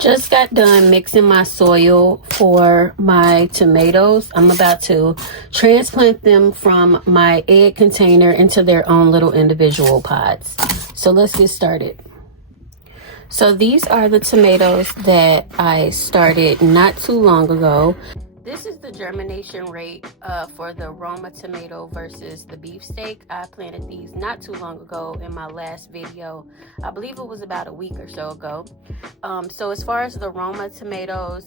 Just got done mixing my soil for my tomatoes. I'm about to transplant them from my egg container into their own little individual pods. So let's get started. So these are the tomatoes that I started not too long ago. This is the germination rate for the Roma tomato versus the beefsteak. I planted these not too long ago in my last video. I believe it was about a week or so ago. So as far as the Roma tomatoes,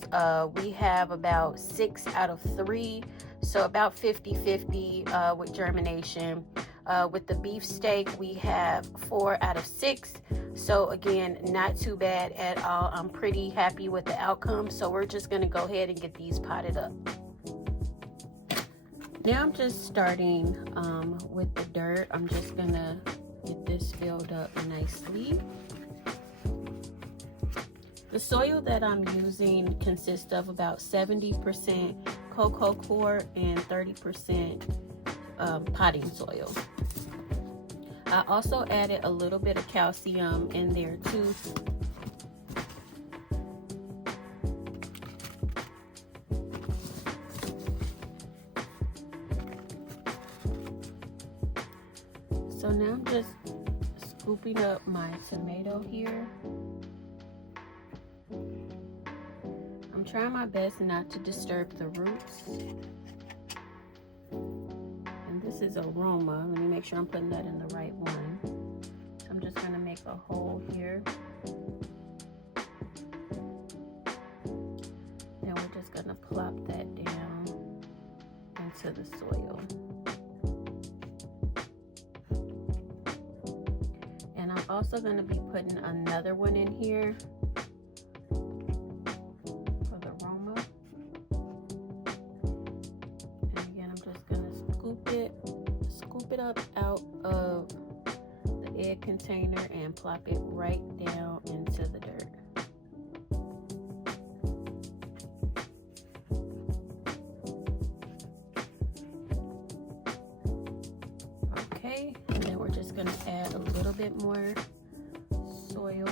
we have about 6 out of 3. So about 50-50 with germination. With the beefsteak, we have 4 out of 6. So again, not too bad at all. I'm pretty happy with the outcome. So we're just going to go ahead and get these potted up. Now I'm just starting with the dirt. I'm just going to get this filled up nicely. The soil that I'm using consists of about 70% cocoa coir and 30% potting soil. I also added a little bit of calcium in there too. So now I'm just scooping up my tomato here. I'm trying my best not to disturb the roots. And this is a Roma. Let me make sure I'm putting that in the right one. So I'm just going to make a hole here. Then we're just going to plop that down into the soil. And I'm also going to be putting another one in here for the Roma. And again, I'm just going to scoop it up out of the egg container and plop it right down into the dirt. Okay, and then we're just going to add a little bit more soil.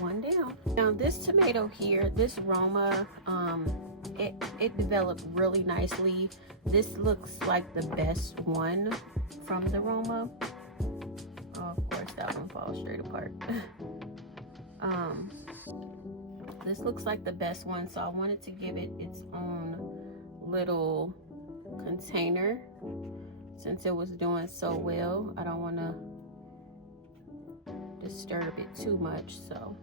One down. Now this tomato here, this Roma, it developed really nicely. This looks like the best one from the Roma. Oh, of course that one falls straight apart. This looks like the best one, so I wanted to give it its own little container since it was doing so well. I don't want to disturb it too much, so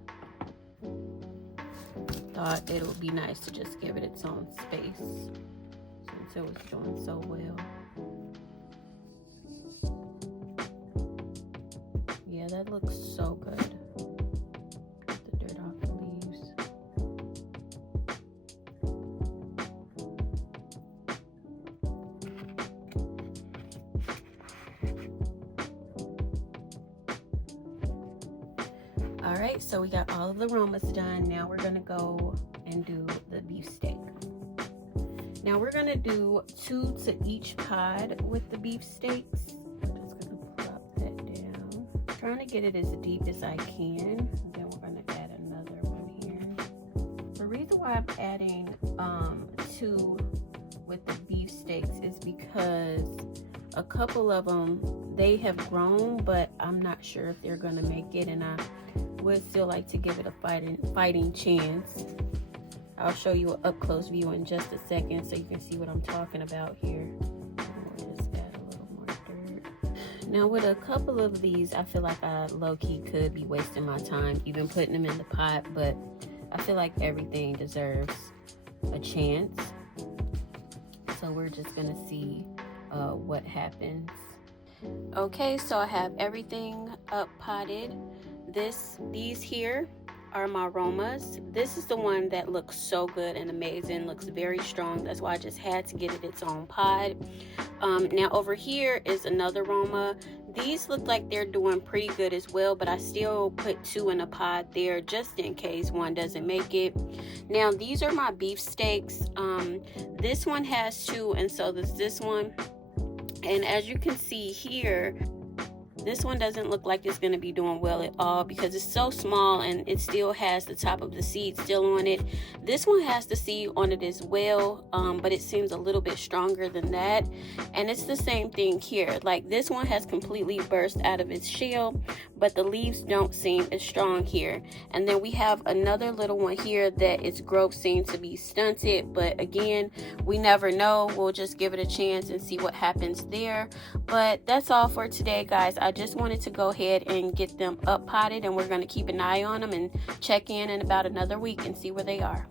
thought it would be nice to just give it its own space since it was doing so well. Yeah, that looks so good. Get the dirt off the leaves. All right, so we got all of the Romas done. Now we're gonna go and do the beefsteak. Now we're gonna do 2 to each pod with the beefsteaks. I'm just gonna plop that down. I'm trying to get it as deep as I can. And then we're gonna add another one here. The reason why I'm adding 2 with the beefsteaks is because a couple of them, they have grown, but I'm not sure if they're gonna make it, and I would still like to give it a fighting chance. I'll show you an up close view in just a second so you can see what I'm talking about here. We'll just add a little more dirt. Now with a couple of these, I feel like I low-key could be wasting my time even putting them in the pot, but I feel like everything deserves a chance. So we're just gonna see what happens. Okay, so I have everything up potted. These here are my Romas. This is the one that looks so good and amazing, looks very strong. That's why I just had to get it its own pod. Now over here is another Roma. These look like they're doing pretty good as well, but I still put 2 in a pod there just in case one doesn't make it. Now these are my beefsteaks. This one has 2, and so does this one. And as you can see here, this one doesn't look like it's going to be doing well at all because it's so small and it still has the top of the seed still on it. This one has the seed on it as well, but it seems a little bit stronger than that. And it's the same thing here. Like this one has completely burst out of its shell, but the leaves don't seem as strong here. And then we have another little one here that its growth seems to be stunted, but again, we never know. We'll just give it a chance and see what happens there. But that's all for today, guys. I just wanted to go ahead and get them up potted, and we're going to keep an eye on them and check in about another week and see where they are.